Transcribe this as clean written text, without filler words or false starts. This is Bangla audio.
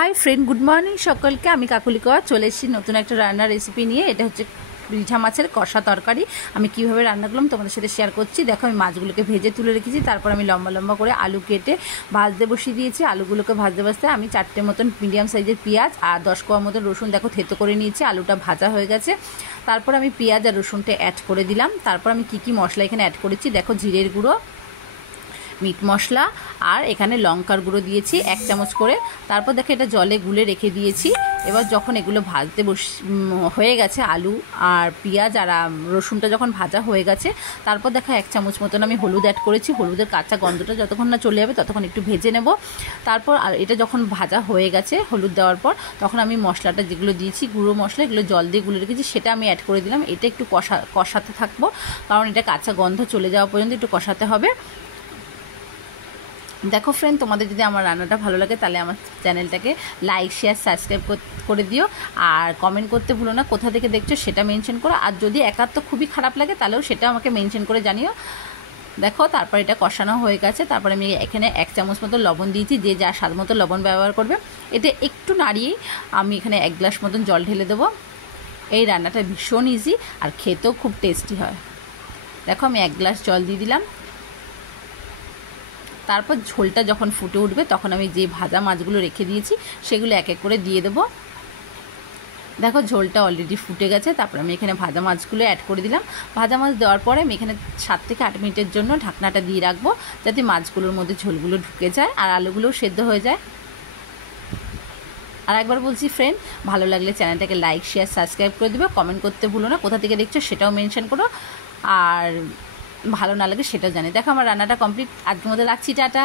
হাই ফ্রেন্ড, গুড মর্নিং সকলকে। আমি কাকুলিকা চলে এসেছি নতুন একটা রান্নার রেসিপি নিয়ে। এটা হচ্ছে রিঠা মাছের কষা তরকারি। আমি কীভাবে রান্না করলাম তোমাদের সাথে শেয়ার করছি। দেখো, আমি মাছগুলোকে ভেজে তুলে রেখেছি, তারপর আমি লম্বা লম্বা করে আলু কেটে ভাজতে বসিয়ে দিয়েছি। আলুগুলোকে ভাজতে ভাজতে আমি 4টে মতন মিডিয়াম সাইজের পেঁয়াজ আর 10 কোয়া মতন রসুন দেখো থেতো করে নিয়েছি। আলুটা ভাজা হয়ে গেছে, তারপর আমি পেঁয়াজ আর রসুনটা অ্যাড করে দিলাম। তারপর আমি কী মশলা এখানে অ্যাড করেছি দেখো, জিরের গুঁড়ো, মিট মশলা আর এখানে লঙ্কার গুঁড়ো দিয়েছি 1 চামচ করে। তারপর দেখো এটা জলে গুলে রেখে দিয়েছি। এবার যখন এগুলো ভাজতে হয়ে গেছে, আলু আর পেঁয়াজ আর রসুনটা যখন ভাজা হয়ে গেছে, তারপর দেখো 1 চামচ মতন আমি হলুদ অ্যাড করেছি। হলুদের কাঁচা গন্ধটা যতক্ষণ না চলে যাবে ততক্ষণ একটু ভেজে নেব। তারপর আর এটা যখন ভাজা হয়ে গেছে হলুদ দেওয়ার পর, তখন আমি মশলাটা যেগুলো দিয়েছি গুঁড়ো মশলা, এগুলো জল দিয়ে গুলে রেখেছি, সেটা আমি অ্যাড করে দিলাম। এটা একটু কষাতে থাকবো, কারণ এটা কাঁচা গন্ধ চলে যাওয়া পর্যন্ত একটু কষাতে হবে। দেখো ফ্রেন্ড, তোমাদের যদি আমার রান্নাটা ভালো লাগে তাহলে আমার চ্যানেলটাকে লাইক, শেয়ার, সাবস্ক্রাইব করে দিও। আর কমেন্ট করতে ভুলো না, কোথা থেকে দেখছো সেটা মেনশন করো। আর যদি একাত্ম খুবই খারাপ লাগে তাহলেও সেটা আমাকে মেনশন করে জানিও। দেখো, তারপর এটা কষানো হয়ে গেছে। তারপর আমি এখানে 1 চামচ মতো লবণ দিয়েছি, যে যা স্বাদ মতো লবণ ব্যবহার করবে। এটা একটু নাড়িয়ে আমি এখানে 1 গ্লাস মতন জল ঢেলে দেবো। এই রান্নাটা ভীষণ ইজি আর খেতেও খুব টেস্টি হয়। দেখো, আমি 1 গ্লাস জল দিয়ে দিলাম। তারপর ঝোলটা যখন ফুটে উঠবে তখন আমি যে ভাজা মাছগুলো রেখে দিয়েছি সেগুলো এক এক করে দিয়ে দেবো। দেখো, ঝোলটা অলরেডি ফুটে গেছে। তারপর আমি এখানে ভাজা মাছগুলো অ্যাড করে দিলাম। ভাজা মাছ দেওয়ার পরে আমি এখানে 7 থেকে 8 মিনিটের জন্য ঢাকনাটা দিয়ে রাখবো, যাতে মাছগুলোর মধ্যে ঝোলগুলো ঢুকে যায় আর আলুগুলোও সেদ্ধ হয়ে যায়। আর একবার বলছি ফ্রেন্ড, ভালো লাগলে চ্যানেলটাকে লাইক, শেয়ার, সাবস্ক্রাইব করে দেবে। কমেন্ট করতে ভুলো না, কোথা থেকে দেখছো সেটাও মেনশন করো। আর ভালো না লাগে সেটাও জানি। দেখো, আমার রান্নাটা কমপ্লিট। আজকের মধ্যে রাখছি, টাটা।